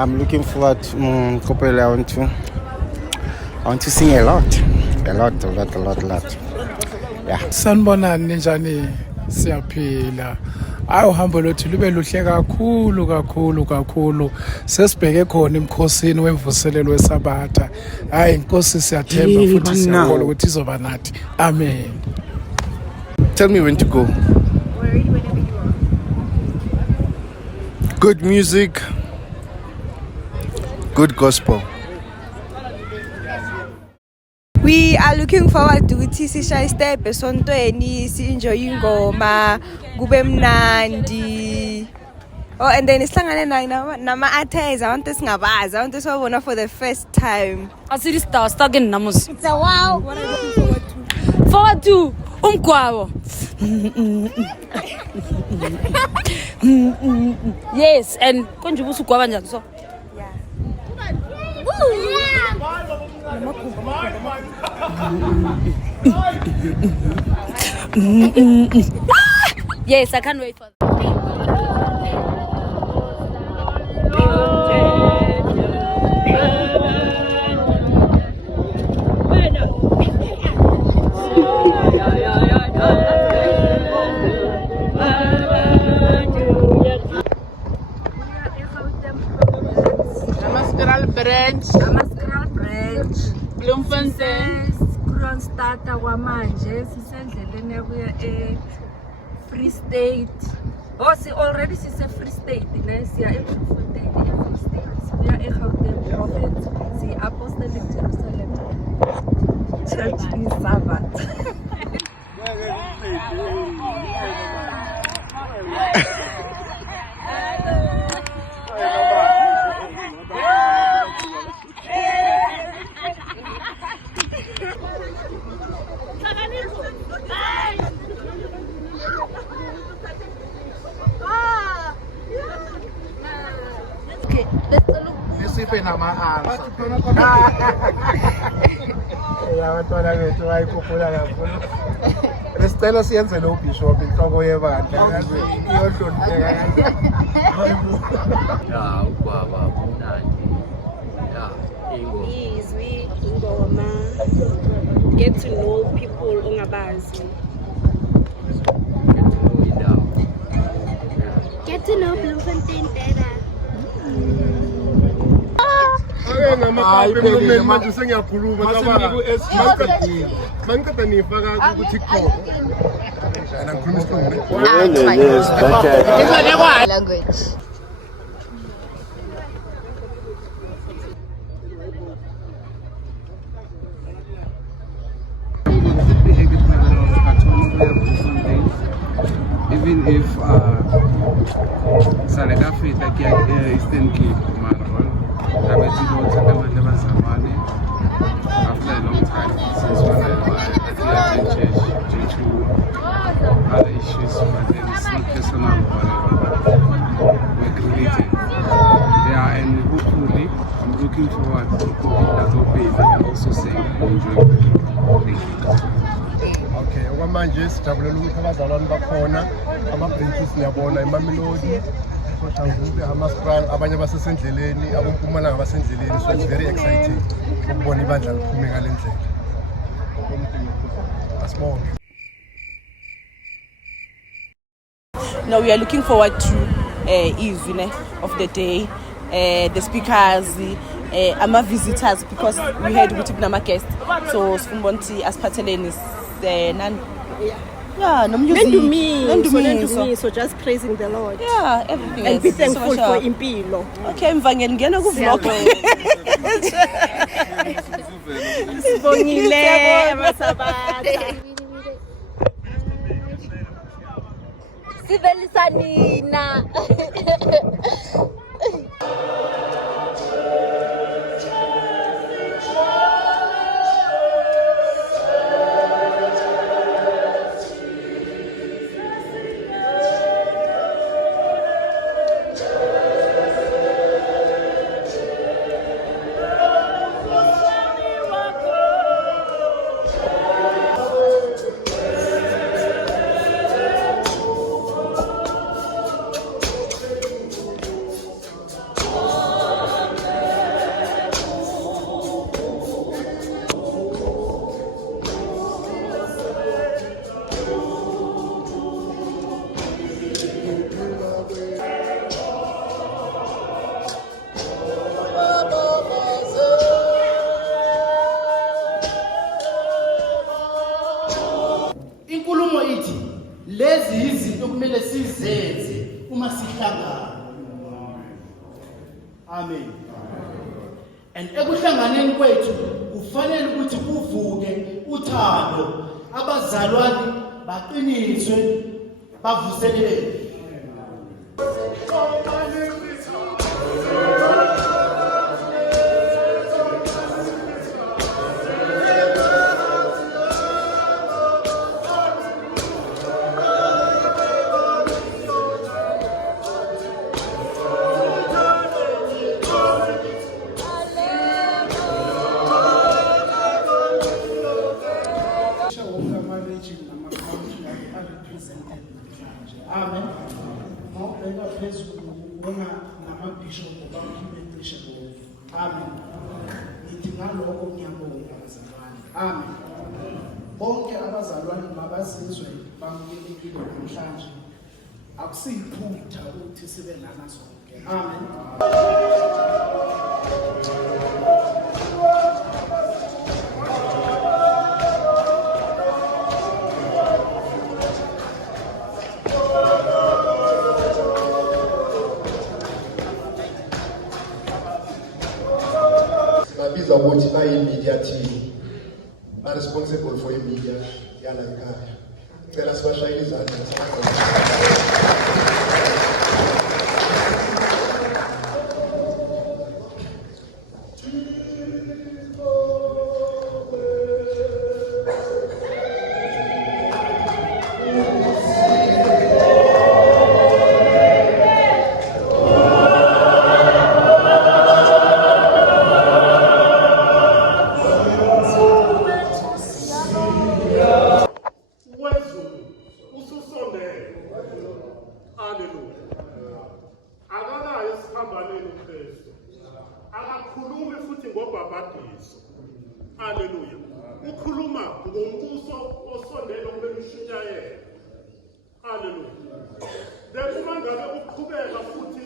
I'm looking forward to Kopela. I want to sing a lot. Yeah. Sanibonani ninjani siyaphila. Hayi uhambo lwethu lube luhle kakhulu. Sesibheke khona emkhosini wemvuselelo wesabatha. Hayi inkosi siyathemba futhi siyakholwa ukuthi izoba nathi. Amen. Tell me when to go. We're ready whenever you are. Good music. Good gospel. We are looking forward to ukuthi sishaye step esontweni si-enjoy ingoma kube mnandi. Oh, and then isihlangane nama-artists abantu esingabazi abantu esiwabona for the first time. Asiri star again namus. It's a wow. What are you looking forward to? Umgwabo. Yes, and konje ubusu gwaba njani so? Yes, I can't wait for that. Amaskral branch Bloemfontein Kroonstad kwamanje sisendleleni yokuya Free State. Already sise-Free State siya eBloemfontein Free State. Siya eGauteng province. Siya Apostolic Jerusalem Church in Sabbath. Nisiphe nama-answer. Abantwana bethu bayikhuphula kakhulu. Lesicelo siyenze lo bishop inhloko yebandla. Iyohlonipheka kanjani? Ya ubaba umnandi. Ya Izwi ingoma. Get to know people ongabazi. Get to know Bloemfontein better. Manje sengiyakhuluma mangiceda nifaka ku-TikTok and ngikhuluma isikhulumi Language. Even if Saleka feta ke Eastern Cape mara I went to go to the Mazamani after a long time since when I attended church due to other issues, but then some personal work related. Yeah, and hopefully I'm looking forward to that open and also sing and enjoy. Thank you. Okay, okwamanje sijabulela ukuthi abazalwane bakhona ama-branches niyabona iMamelodi Soshangube amaskral abanye basesendleleni abompumalanga basendleleni, so it's very exciting ukubona ibandla liphume ngale ndlela. Asibonge. Now we are looking forward to Izwi of the day, the speakers, ama visitors, because we had with nama guests. So Sfumbonti asiphatheleni nan. Yeah, no music. Lend to me, so just praising the Lord. Yeah, everything. And be thankful for impilo. Okay, mvangeni ngena ku vlog. Sibongile masabatha. Sivelisa nina. Amen. And ekuhlanganeni kwethu kufanele ukuthi kuvuke uthando, abazalwane baqiniswe, bavuseleleke. Amen. Mawubheka phezulu ubona namabishop bamkhibecishe. Amen. Ngithi ngalokho ngiyabonga abazalwane. Amen. Bonke abazalwane mabazizwe bamukelekile namhlanje. Akusiyiphutha ukuthi sibe lana sonke. Amen. Ukuthi bayi-media team ba-responsible for i-media yala ekhaya. Cela sibashayele izandla. Akakhulumi futhi ngobhabhadiso. Haleluya. Ukhuluma ngombuso osondele kube mshunyayela. Haleluya. Uma ngabe uqhubeka futhi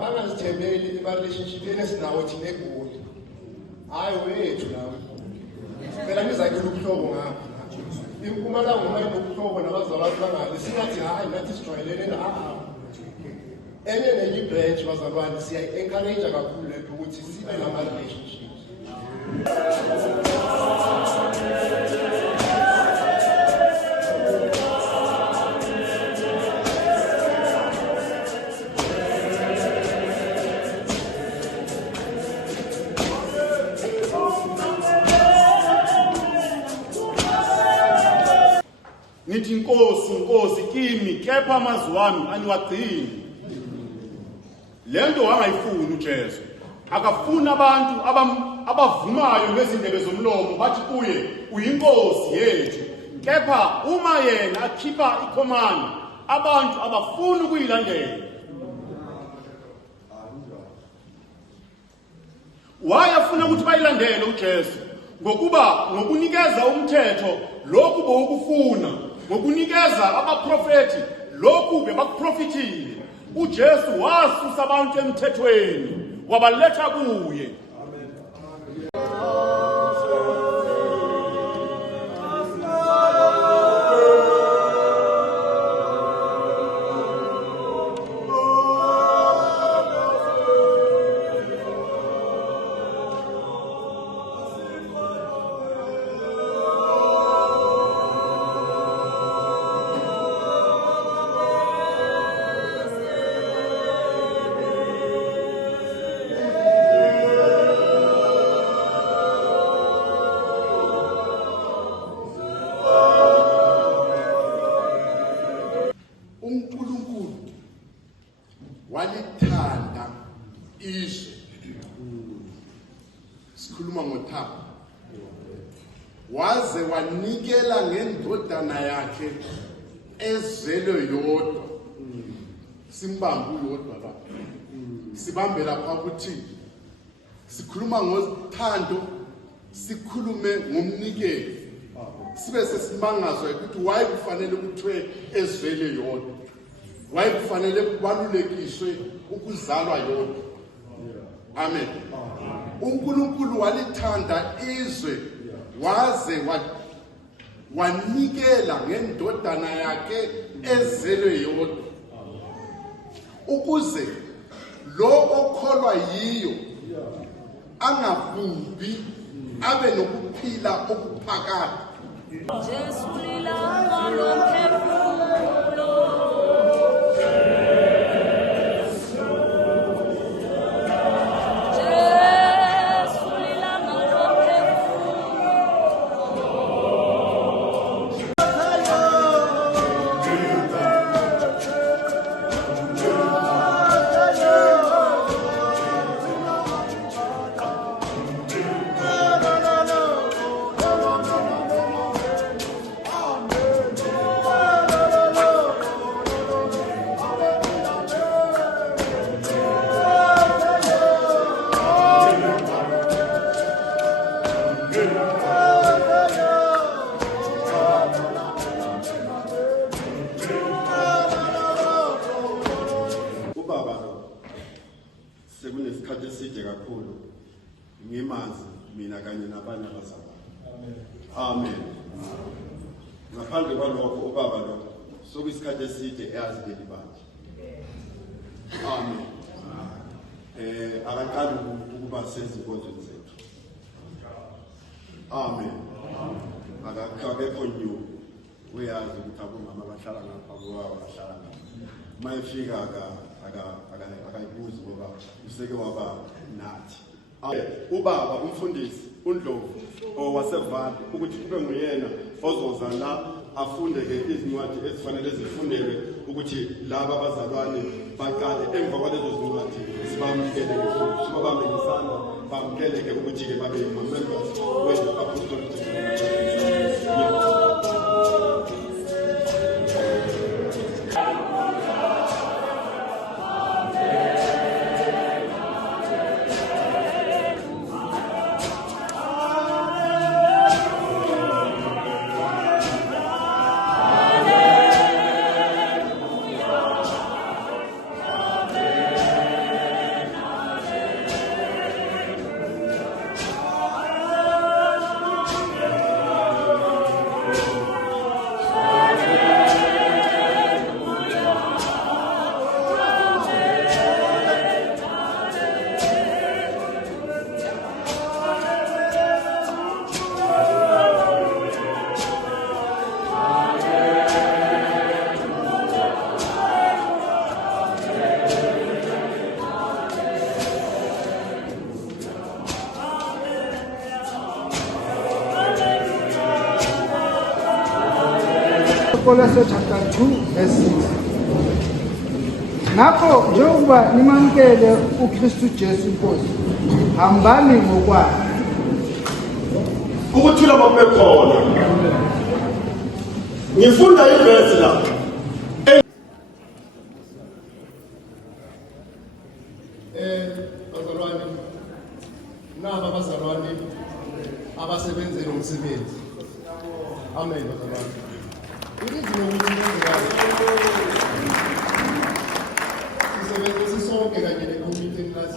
bangazithembeli ema-relationship esinawo thina eGoli. Hayi wethu nawe. Phela ngizakhela ubuhlobo ngapha. Impumalanga uma inobuhlobo nabazalwane bangale singathi hayi nathi sijwayelene enye nenye ibranch bazalwane siya-encourage kakhulu lethu ukuthi sibe nama-relationships. Nithi Nkosi, Nkosi kimi kepha amazwi wami aniwagcini. Lento wangayifuni uJesu. Akafuna abantu abavumayo ngezindebe zomlomo bathi kuye uyinkosi yethu. Kepha uma yena akhipha icommand, abantu abafuni ukuyilandela. Wayefuna ukuthi bayilandele uJesu ngokunikeza umthetho lokhu bowukufuna, ngokunikeza abaprofeti lokhu bebakuprofitile. uJesu wasusa abantu emthethweni wabaletha kuye. uNkulunkulu walithanda izwe, sikhuluma ngothando, waze wanikela ngendodana yakhe ezelwe yodwa. Simbambe uyodwa la, sibambe lapha ukuthi sikhuluma ngothando, sikhulume ngomnikelo, sibe sesimangazwa ukuthi wayekufanele kuthiwe ezwele yodwa, wayekufanele kubalulekiswe ukuzalwa yodwa. Amen. uNkulunkulu walithanda izwe waze wanikela ngendodana yakhe ezelwe yodwa, ukuze lo okholwa yiyo angabhubhi abe nokuphila okuphakade. Jesu lilanga lomphefumulo. Sekunesikhathi eside kakhulu ngimazi mina kanye nabanye abazalwane. Amen. Ngaphandle kwalokho ubaba lo sokuyisikhathi eside eyazi leli bandla. Amen. Akaqali ukuba sezinkonzweni zethu. Amen. Akakho nyu uyazi ukuthi abomama bahlala ngapha kwabo bahlala ngapha. Mayefika akayibuzi ngoba useke waba nathi. Ubaba umfundisi uNdlovu owasevali ukuthi kube nguyena ozoza la afunde-ke izincwadi ezifanele zifundelwe ukuthi laba abazalwane baqale emva kwalezo zincwadi sibamukele-ke futhi sibabambe ngesandla bamukele-ke ukuthi-ke babe ma-members we-apostolic Kolose chapter 2 verse 6. Ngakho njengoba nimamkele uKristu Jesu Nkosi, hambani ngokwakhe. Ukuthula makube khona. Ngifunda ivesi la. Bazalwane, naba bazalwane abasebenzela umsebenzi. Amen bazalwane. Ilizwi lokuthi sisebenze sisonke kanye necommittee class.